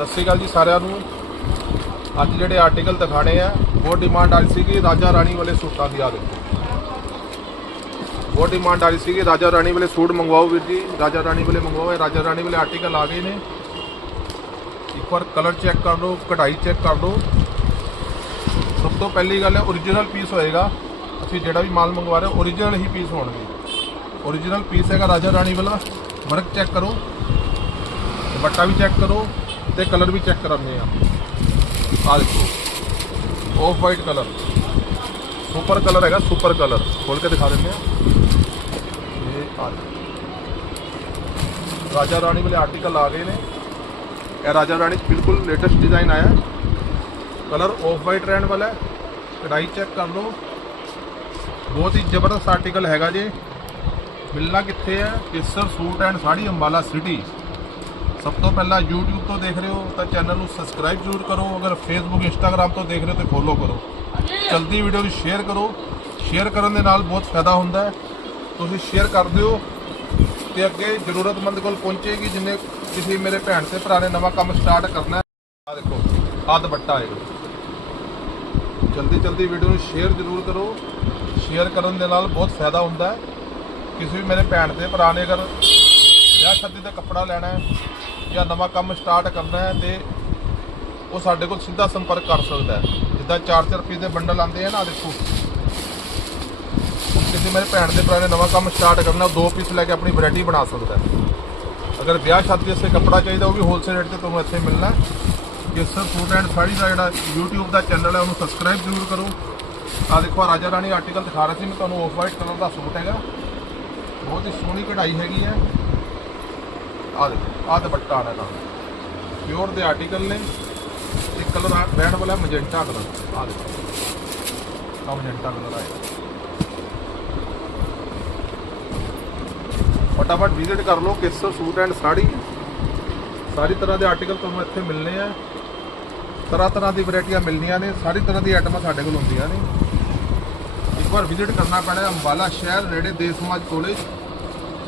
ਸਤਿ ਸ਼੍ਰੀ ਅਕਾਲ ਜੀ ਸਾਰਿਆਂ ਨੂੰ। ਅੱਜ ਜਿਹੜੇ ਆਰਟੀਕਲ ਦਿਖਾਣੇ ਆ, ਬਹੁਤ ਡਿਮਾਂਡ ਆਈ ਸੀ ਕਿ ਰਾਜਾ ਰਾਣੀ ਵਾਲੇ ਸੂਟਾਂ ਦੀ ਆ ਦੇਖੋ। ਬਹੁਤ ਡਿਮਾਂਡ ਆਈ ਸੀ ਕਿ ਰਾਜਾ ਰਾਣੀ ਵਾਲੇ ਸੂਟ ਮੰਗਵਾਓ ਵੀਰ ਜੀ, ਰਾਜਾ ਰਾਣੀ ਵਾਲੇ ਮੰਗਵਾਓ ਰਾਜਾ ਰਾਣੀ ਵਾਲੇ ਆਰਟੀਕਲ ਆ ਗਏ ਨੇ। ਇੱਕ ਵਾਰ ਕਲਰ ਚੈੱਕ ਕਰ ਲਓ, ਕਢਾਈ ਚੈੱਕ ਕਰ ਲਓ। ਸਭ ਤੋਂ ਪਹਿਲੀ ਗੱਲ ਹੈ origignal ਪੀਸ ਹੋਏਗਾ। ਅਸੀਂ ਜਿਹੜਾ ਵੀ ਮਾਲ ਮੰਗਵਾ ਰਹੇ ਹਾਂ origignal ਹੀ ਪੀਸ ਹੋਣਗੇ। origignal ਪੀਸ ਹੈਗਾ ਰਾਜਾ ਰਾਣੀ ਵਾਲਾ। ਵਰਕ ਚੈੱਕ ਕਰੋ। ਦੁਪੱਟਾ ਵੀ ਚੈੱਕ ਕਰੋ। ਤੇ ਕਲਰ ਵੀ ਚੈੱਕ ਕਰਾਂਗੇ ਆ। ਆ ਦੇਖੋ off white colour super colour ਹੈਗਾ ਸੁਪਰ ਕਲਰ ਖੋਲ ਕੇ ਦਿਖਾ ਦਿੰਦੇ ਆ। ਇਹ ਆ ਰਾਜਾ ਰਾਣੀ ਵਾਲੇ ਆਰਟੀਕਲ ਆ ਗਏ ਨੇ। ਇਹ ਰਾਜਾ ਰਾਣੀ ਬਿਲਕੁਲ ਲੇਟੈਸਟ ਡਿਜ਼ਾਈਨ ਆਇਆ। ਕਲਰ ਆਫ ਵਾਈਟ ਰਹਿਣ ਵਾਲਾ ਹੈ। ਕਢਾਈ ਚੈੱਕ ਕਰ ਲਓ। ਬਹੁਤ ਹੀ ਜ਼ਬਰਦਸਤ ਆਰਟੀਕਲ ਹੈਗਾ ਜੇ। ਮਿਲਣਾ ਕਿੱਥੇ ਹੈ? Kesar suit and sari Ambala city ਸਭ ਤੋਂ ਪਹਿਲਾਂ YouTube ਤੋਂ ਦੇਖ ਰਹੇ ਹੋ ਤਾਂ ਚੈਨਲ ਨੂੰ ਸਬਸਕ੍ਰਾਈਬ ਜ਼ਰੂਰ ਕਰੋ, ਅਗਰ Facebook, Instagram ਤੋਂ ਦੇਖ ਰਹੇ ਹੋ ਤਾਂ ਫੋਲੋ ਕਰੋ। ਜਲਦੀ ਵੀਡੀਓ ਨੂੰ ਸ਼ੇਅਰ ਕਰੋ। ਸ਼ੇਅਰ ਕਰਨ ਦੇ ਨਾਲ ਬਹੁਤ ਫਾਇਦਾ ਹੁੰਦਾ ਹੈ। ਤੁਸੀਂ ਸ਼ੇਅਰ ਕਰ ਦਿਓ ਤੇ ਅੱਗੇ ਜ਼ਰੂਰਤਮੰਦ ਕੋਲ ਪਹੁੰਚੇਗੀ, ਜਿੰਨੇ ਕਿਸੇ ਮੇਰੇ ਭੈਣ ਤੇ ਭਰਾ ਨੇ ਨਵਾਂ ਕੰਮ ਸਟਾਰਟ ਕਰਨਾ ਹੈ। ਆ ਦੇਖੋ, ਆਹ ਦੁਪੱਟਾ ਆਏਗਾ ਜਲਦੀ ਜਲਦੀ ਵੀਡੀਓ ਨੂੰ ਸ਼ੇਅਰ ਜ਼ਰੂਰ ਕਰੋ। ਸ਼ੇਅਰ ਕਰਨ ਦੇ ਨਾਲ ਬਹੁਤ ਫਾਇਦਾ ਹੁੰਦਾ ਹੈ। ਕਿਸੇ ਵੀ ਮੇਰੇ ਭੈਣ ਤੇ ਭਰਾ ਨੇ ਅਗਰ ਵਿਆਹ ਸ਼ਾਦੀ ਦਾ ਕੱਪੜਾ ਲੈਣਾ ਹੈ ਜਾਂ ਨਵਾਂ ਕੰਮ ਸਟਾਰਟ ਕਰਨਾ ਹੈ ਤੇ ਉਹ ਸਾਡੇ ਕੋਲ ਸਿੱਧਾ ਸੰਪਰਕ ਕਰ ਸਕਦਾ ਹੈ। ਜਿੱਦਾਂ 4-4 ਪੀਸ ਦੇ ਬੰਡਲ ਆਉਂਦੇ ਆ ਨਾ ਦੇਖੋ। ਹੁਣ ਕਿਸੇ ਮੇਰੇ ਭੈਣ ਦੇ ਭਰਾ ਨੇ ਨਵਾਂ ਕੰਮ ਸਟਾਰਟ ਕਰਨਾ, ਉਹ ਦੋ ਪੀਸ ਲੈ ਕੇ ਆਪਣੀ ਵੈਰਾਈਟੀ ਬਣਾ ਸਕਦਾ ਹੈ। ਅਗਰ ਵਿਆਹ ਸ਼ਾਦੀ ਵਾਸਤੇ ਕੱਪੜਾ ਚਾਹੀਦਾ, ਉਹ ਵੀ ਹੋਲਸੇਲ ਰੇਟ ਤੇ ਤੁਹਾਨੂੰ ਇੱਥੇ ਮਿਲਣਾ ਹੈ। ਕੇਸਰ ਫੂਡ ਐਂਡ ਸਾੜੀ ਦਾ ਜਿਹੜਾ YouTube ਦਾ ਚੈਨਲ ਹੈ, ਉਹਨੂੰ ਸਬਸਕ੍ਰਾਈਬ ਜ਼ਰੂਰ ਕਰੋ। ਆ ਦੇਖੋ ਰਾਜਾ ਰਾਣੀ ਆਰਟੀਕਲ ਦਿਖਾ ਰਿਹਾ ਸੀ, ਮੈਂ ਤੁਹਾਨੂੰ ਆਫ ਵਾਈਟ ਕਲਰ ਦਾ ਸੂਟ ਹੈਗਾ। ਬਹੁਤ ਹੀ ਸੋਹਣੀ ਕਢਾਈ ਹੈਗੀ ਹੈ। ਆ ਦੇਖੋ ਆ ਦੁਪੱਟਾ ਆ ਰਿਹਾ ਪਿਓਰ ਦੇ ਆਰਟੀਕਲ ਨੇ, ਇੱਕ ਕਲਰ ਆ ਰਹਿਣ ਵਾਲਾ ਮਜੈਂਟਾ ਕਲਰ ਆ ਦੇਖੋ। ਆ ਮਜੈਂਟਾ ਕਲਰ ਆਇਆ ਫਟਾਫਟ ਵਿਜ਼ਿਟ ਕਰ ਲਓ ਕੇਸਰ ਸੂਟ ਐਂਡ ਸਾੜੀ। ਸਾਰੀ ਤਰ੍ਹਾਂ ਦੇ ਆਰਟੀਕਲ ਤੁਹਾਨੂੰ ਇੱਥੇ ਮਿਲਨੇ ਆ। ਤਰ੍ਹਾਂ ਤਰ੍ਹਾਂ ਦੀ ਵੈਰਾਈਟੀਆਂ ਮਿਲਦੀਆਂ ਨੇ। ਸਾਰੀ ਤਰ੍ਹਾਂ ਦੀ ਆਈਟਮਾਂ ਸਾਡੇ ਕੋਲ ਹੁੰਦੀਆਂ ਨੇ। ਇੱਕ ਵਾਰ ਵਿਜ਼ਿਟ ਕਰਨਾ ਪੈਣਾ ਅੰਬਾਲਾ ਸ਼ਹਿਰ, ਨੇੜੇ ਦੇਸ ਸਮਾਜ ਕਾਲਜ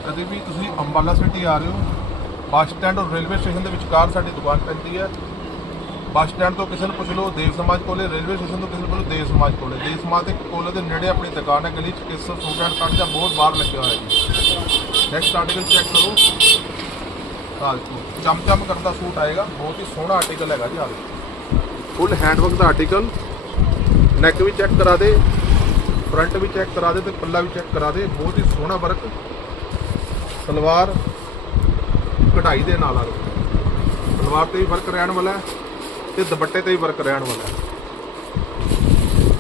ਕਦੇ ਵੀ ਤੁਸੀਂ ਅੰਬਾਲਾ ਸਿਟੀ ਆ ਰਹੇ ਹੋ ਬੱਸ ਸਟੈਂਡ ਔਰ ਰੇਲਵੇ ਸਟੇਸ਼ਨ ਦੇ ਵਿਚਕਾਰ ਸਾਡੀ ਦੁਕਾਨ ਪੈਂਦੀ ਹੈ। ਬੱਸ ਸਟੈਂਡ ਤੋਂ ਕਿਸੇ ਨੂੰ ਪੁੱਛ ਲਓ, ਦੇਵ ਸਮਾਜ ਕੋਲੇ, ਰੇਲਵੇ ਸਟੇਸ਼ਨ ਤੋਂ ਕਿਸੇ ਨੂੰ ਪੁੱਛ ਲਓ, ਦੇਵ ਸਮਾਜ ਕੋਲੇ। ਦੇਵ ਸਮਾਜ ਦੇ ਕੋਲੇ ਦੇ ਨੇੜੇ ਆਪਣੀ ਦੁਕਾਨ ਹੈ, ਗਲੀ ਚ ਕੇਸਰ ਫੂਡ ਐਂਡ ਕਾਰਡ ਦਾ ਬਹੁਤ ਬਾਹਰ ਲੱਗਿਆ ਹੋਇਆ ਜੀ। ਨੈਕਸਟ ਆਰਟੀਕਲ ਚੈੱਕ ਕਰੋ। ਆਹ ਚਮਚਮ ਚਮ ਚਮ ਕਰਦਾ ਸੂਟ ਆਏਗਾ। ਬਹੁਤ ਹੀ ਸੋਹਣਾ ਆਰਟੀਕਲ ਹੈਗਾ ਜੀ, ਆਹ ਦੇਖੋ। ਫੁੱਲ ਹੈਂਡਵਰਕ ਦਾ ਆਰਟੀਕਲ ਨੈਕ ਵੀ ਚੈੱਕ ਕਰਾ ਦੇ ਫਰੰਟ ਵੀ ਚੈੱਕ ਕਰਾ ਦੇ ਤੇ ਪੱਲਾ ਵੀ ਚੈੱਕ ਕਰਾ ਦੇ। ਬਹੁਤ ਹੀ ਸੋਹਣਾ ਵਰਕ ਸਲਵਾਰ ਕਢਾਈ ਦੇ ਨਾਲ ਆ ਰਿਹਾ ਸਲਵਾਰ ਤੇ ਵੀ ਵਰਕ ਰਹਿਣ ਵਾਲਾ ਹੈ ਤੇ ਦੁਪੱਟੇ ਤੇ ਵੀ ਵਰਕ ਰਹਿਣ ਵਾਲਾ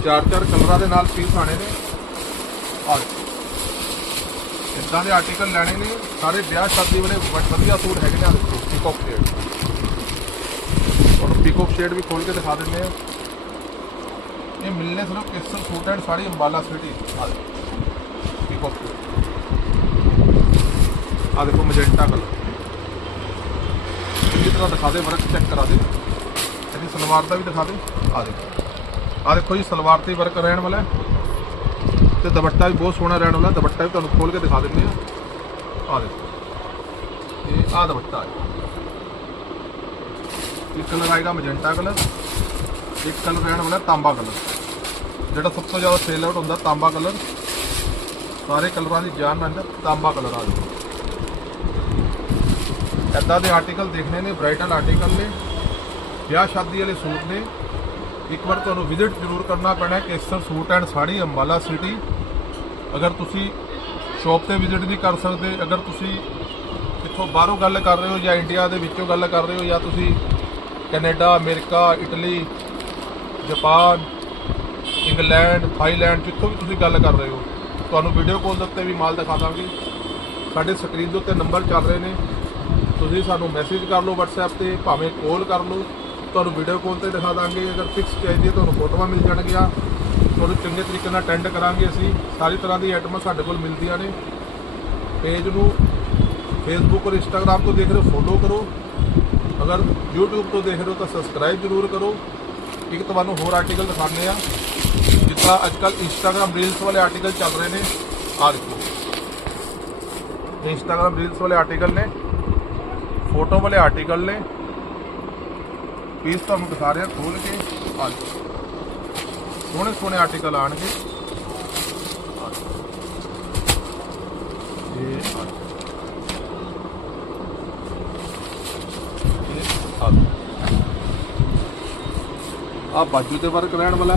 ਚਾਰ ਚਾਰ ਕਲਰਾਂ ਦੇ ਨਾਲ ਪੀਸ ਆਣੇ ਨੇ। ਆ ਇਦਾਂ ਦੇ ਆਰਟੀਕਲ ਲੈਣੇ ਨੇ। ਸਾਰੇ ਵਿਆਹ ਸ਼ਾਦੀ ਵਾਲੇ ਵ- ਵਧੀਆ ਸੂਟ ਹੈਗੇ ਨੇ, ਆ ਦੇਖੋ। ਪੀਕੌਕ ਸ਼ੇਡ ਤੁਹਾਨੂੰ ਪੀਕੌਕ ਸ਼ੇਡ ਵੀ ਖੋਲ ਕੇ ਦਿਖਾ ਦਿੰਦੇ ਆ ਇਹ ਮਿਲਨੇ ਸਿਰਫ Kesar suit and sari Ambala city ਆ ਦੇਖੋ। ਪੀਕੌਕ ਆ ਦੇਖੋ, ਮਜੈਂਟਾ ਕਲਰ। ਚੰਗੀ ਦਿਖਾ ਦੇ, ਵਰਕ ਚੈੱਕ ਕਰਾ ਦੇ। ਇਹਦੀ ਸਲਵਾਰ ਦਾ ਵੀ ਦਿਖਾ ਦੇ। ਆ ਦੇਖੋ। ਆ ਦੇਖੋ ਜੀ, ਸਲਵਾਰ ਤੇ ਵਰਕ ਰਹਿਣ ਵਾਲਾ ਤੇ ਦੁਪੱਟਾ ਵੀ ਬਹੁਤ ਸੋਹਣਾ ਰਹਿਣ ਵਾਲਾ ਦੁਪੱਟਾ ਵੀ ਤੁਹਾਨੂੰ ਖੋਲ ਕੇ ਦਿਖਾ ਦਿੰਦੇ ਆ ਆ ਦੇਖੋ। ਇਹ ਆ ਦੁਪੱਟਾ ਇੱਕ ਕਲਰ ਆਏਗਾ ਮਜੈਂਟਾ ਕਲਰ ਇੱਕ ਕਲਰ ਰਹਿਣ ਵਾਲਾ ਤਾਂਬਾ ਕਲਰ ਜਿਹੜਾ ਸਭ ਤੋਂ ਜ਼ਿਆਦਾ ਸੇਲ ਆਊਟ ਹੁੰਦਾ ਤਾਂਬਾ ਕਲਰ ਸਾਰੇ ਕਲਰਾਂ ਦੀ ਜਾਨ ਰਹਿੰਦਾ ਤਾਂਬਾ ਕਲਰ ਆ ਦੇਖੋ ਇੱਦਾਂ ਦੇ ਆਰਟੀਕਲ ਦੇਖਣੇ ਨੇ ਬ੍ਰਾਈਡਲ ਆਰਟੀਕਲ ਨੇ, ਵਿਆਹ ਸ਼ਾਦੀ ਵਾਲੇ ਸੂਟ ਨੇ। ਇੱਕ ਵਾਰ ਤੁਹਾਨੂੰ ਵਿਜ਼ਿਟ ਜ਼ਰੂਰ ਕਰਨਾ ਪੈਣਾ ਹੈ Kesar suit and sari, Ambala city ਅਗਰ ਤੁਸੀਂ ਸ਼ਾਪ ਤੇ ਵਿਜ਼ਿਟ ਨਹੀਂ ਕਰ ਸਕਦੇ, ਅਗਰ ਤੁਸੀਂ ਕਿੱਥੋਂ ਬਾਹਰੋਂ ਗੱਲ ਕਰ ਰਹੇ ਹੋ ਜਾਂ ਇੰਡੀਆ ਦੇ ਵਿੱਚੋਂ ਗੱਲ ਕਰ ਰਹੇ ਹੋ ਜਾਂ ਤੁਸੀਂ Canada, America, Italy, Japan, England, Thailand, ਜਿੱਥੋਂ ਵੀ ਤੁਸੀਂ ਗੱਲ ਕਰ ਰਹੇ ਹੋ, ਤੁਹਾਨੂੰ ਵੀਡੀਓ ਕਾਲ ਦੇ ਉੱਤੇ ਵੀ ਮਾਲ ਦਿਖਾ ਦਾਂਗੇ। ਸਾਡੇ ਸਕਰੀਨ ਦੇ ਉੱਤੇ ਨੰਬਰ ਚੱਲ ਰਹੇ ਨੇ। ਤੁਸੀਂ ਸਾਨੂੰ ਮੈਸੇਜ ਕਰ ਲਓ WhatsApp ਤੇ, ਭਾਵੇਂ ਕਾਲ ਕਰ ਲਓ। ਤੁਹਾਨੂੰ ਵੀਡੀਓ ਕਾਲ ਤੇ ਦਿਖਾ ਦਾਂਗੇ। ਅਗਰ ਫਿਕਸ ਚਾਹੀਦੀ ਹੈ, ਤੁਹਾਨੂੰ ਫੋਟੋਆਂ ਮਿਲ ਜਾਣਗੀਆਂ। ਤੁਹਾਨੂੰ ਚੰਗੇ ਤਰੀਕੇ ਨਾਲ ਅਟੈਂਡ ਕਰਾਂਗੇ ਅਸੀਂ। ਸਾਰੀ ਤਰ੍ਹਾਂ ਦੀ ਆਈਟਮਾਂ ਸਾਡੇ ਕੋਲ ਮਿਲਦੀਆਂ ਨੇ। ਪੇਜ ਨੂੰ ਫੇਸਬੁੱਕ ਔਰ ਇੰਸਟਾਗ੍ਰam ਤੋਂ ਦੇਖ ਰਹੇ ਹੋ ਫੋਲੋ ਕਰੋ। ਅਗਰ YouTube ਤੋਂ ਦੇਖ ਰਹੇ ਹੋ ਤਾਂ ਸਬਸਕ੍ਰਾਈਬ ਜ਼ਰੂਰ ਕਰੋ। ਇੱਕ ਤੁਹਾਨੂੰ ਹੋਰ ਆਰਟੀਕਲ ਦਿਖਾਉਂਦੇ ਆ ਜਿੱਦਾਂ ਅੱਜ ਕੱਲ ਇੰਸਟਾਗ੍ਰam ਰੀਲਸ ਵਾਲੇ ਆਰਟੀਕਲ ਚੱਲ ਰਹੇ ਨੇ। ਆ ਦੇਖੋ। ਇੰਸਟਾਗ੍ਰam ਰੀਲਸ ਵਾਲੇ ਆਰਟੀਕਲ ਨੇ। ਫੋਟੋ ਵਾਲੇ ਆਰਟੀਕਲ ਨੇ। ਪੀਸ ਤੁਹਾਨੂੰ ਦਿਖਾ ਰਿਹਾ, ਖੋਲ ਕੇ। ਆ ਸੋਹਣੇ ਸੋਹਣੇ ਆਰਟੀਕਲ ਆਣਗੇ ਇਹ ਆ ਆ ਬਾਜੂ ਤੇ ਵਰਕ ਰਹਿਣ ਵਾਲਾ।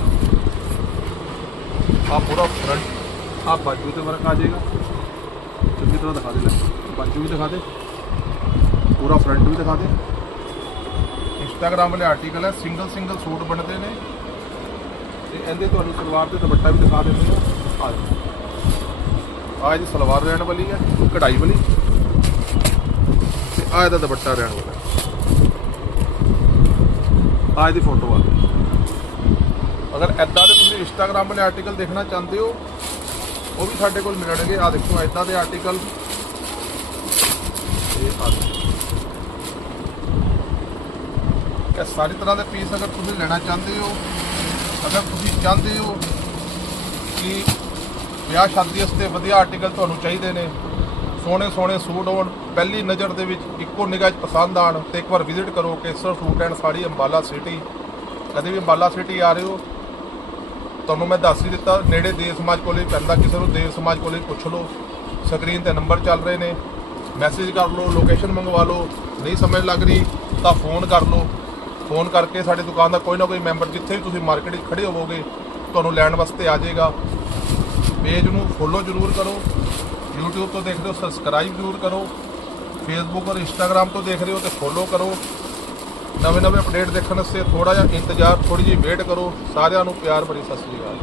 ਆ ਪੂਰਾ ਫਰੰਟ ਆ ਬਾਜੂ ਤੇ ਵਰਕ ਆ ਜਾਏਗਾ। ਚੰਗੀ ਤਰ੍ਹਾਂ ਦਿਖਾ ਦੇ ਲੈ। ਬਾਜੂ ਵੀ ਦਿਖਾ ਦੇ। ਪੂਰਾ ਫਰੰਟ ਵੀ ਦਿਖਾ ਦੇ। ਇੰਸਟਾਗ੍ਰਾਮ ਵਾਲੇ ਆਰਟੀਕਲ ਹੈ ਸਿੰਗਲ ਸਿੰਗਲ ਸੂਟ ਬਣਦੇ ਨੇ। ਤੇ ਇਹਦੇ ਤੁਹਾਨੂੰ ਸਲਵਾਰ ਤੇ ਦੁਪੱਟਾ ਵੀ ਦਿਖਾ ਦਿੰਦੇ ਆ ਆ ਜਾਓ। ਆ ਇਹਦੀ ਸਲਵਾਰ ਰਹਿਣ ਵਾਲੀ ਹੈ ਕਢਾਈ ਵਾਲੀ। ਤੇ ਆ ਇਹਦਾ ਦੁਪੱਟਾ ਰਹਿਣ ਵਾਲਾ ਆ ਇਹਦੀ ਫੋਟੋ ਆ। ਅਗਰ ਐਦਾਂ ਦੇ ਤੁਸੀਂ ਇੰਸਟਾਗ੍ਰਾਮ ਵਾਲੇ ਆਰਟੀਕਲ ਦੇਖਣਾ ਚਾਹੁੰਦੇ ਹੋ ਉਹ ਵੀ ਸਾਡੇ ਕੋਲ ਮਿਲਣਗੇ। ਆ ਦੇਖੋ ਐਦਾਂ ਦੇ ਆਰਟੀਕਲ ਇਹ ਆ ਦੇਖੋ। ਇਹ ਸਾਰੀ ਤਰ੍ਹਾਂ ਦੇ ਪੀਸ ਅਗਰ ਤੁਸੀਂ ਲੈਣਾ ਚਾਹੁੰਦੇ ਹੋ, ਅਗਰ ਤੁਸੀਂ ਚਾਹੁੰਦੇ ਹੋ ਕਿ ਵਿਆਹ ਸ਼ਾਦੀ ਵਾਸਤੇ ਵਧੀਆ ਆਰਟੀਕਲ ਤੁਹਾਨੂੰ ਚਾਹੀਦੇ ਨੇ, ਸੋਹਣੇ ਸੋਹਣੇ ਸੂਟ ਹੋਣ, ਪਹਿਲੀ ਨਜ਼ਰ ਦੇ ਵਿੱਚ ਇੱਕੋ ਨਿਗਾਹ 'ਚ ਪਸੰਦ ਆਣ ਤੇ ਇੱਕ ਵਾਰ ਵਿਜ਼ਿਟ ਕਰੋ Kesar suit and sari Ambala city ਕਦੇ ਵੀ ਅੰਬਾਲਾ ਸਿਟੀ ਆ ਰਹੇ ਹੋ, ਤੁਹਾਨੂੰ ਮੈਂ ਦੱਸ ਹੀ ਦਿੱਤਾ, ਨੇੜੇ ਦੇਵ ਸਮਾਜ ਕੋਲੇ ਪੈਂਦਾ ਕਿਸੇ ਨੂੰ, ਦੇਵ ਸਮਾਜ ਕੋਲੇ ਪੁੱਛ ਲਓ ਸਕਰੀਨ ਤੇ ਨੰਬਰ ਚੱਲ ਰਹੇ ਨੇ। ਮੈਸੇਜ ਕਰ ਲਓ ਲੋਕੇਸ਼ਨ ਮੰਗਵਾ ਲਓ, ਨਹੀਂ ਸਮਝ ਲੱਗ ਰਹੀ ਤਾਂ ਫੋਨ ਕਰ ਲਓ। ਫੋਨ ਕਰਕੇ ਸਾਡੀ ਦੁਕਾਨ ਦਾ ਕੋਈ ਨਾ ਕੋਈ ਮੈਂਬਰ ਜਿੱਥੇ ਵੀ ਤੁਸੀਂ ਮਾਰਕੀਟ 'ਚ ਖੜੇ ਹੋਵੋਗੇ, ਤੁਹਾਨੂੰ ਲੈਣ ਵਾਸਤੇ ਆ ਜਾਏਗਾ। ਪੇਜ ਨੂੰ ਫੋਲੋ ਜ਼ਰੂਰ ਕਰੋ, YouTube ਤੋਂ ਦੇਖ ਰਹੇ ਹੋ ਸਬਸਕ੍ਰਾਈਬ ਜ਼ਰੂਰ ਕਰੋ, Facebook ਔਰ Instagram ਤੋਂ ਦੇਖ ਰਹੇ ਹੋ ਤੇ ਫੋਲੋ ਕਰੋ। ਨਵੇਂ ਨਵੇਂ ਅਪਡੇਟ ਦੇਖਣ ਵਾਸਤੇ ਥੋੜਾ ਜਿਹਾ ਇੰਤਜ਼ਾਰ ਥੋੜੀ ਜਿਹੀ ਵੇਟ ਕਰੋ। ਸਾਰਿਆਂ ਨੂੰ ਪਿਆਰ ਭਰੀ ਸਤਿ ਸ੍ਰੀ ਅਕਾਲ।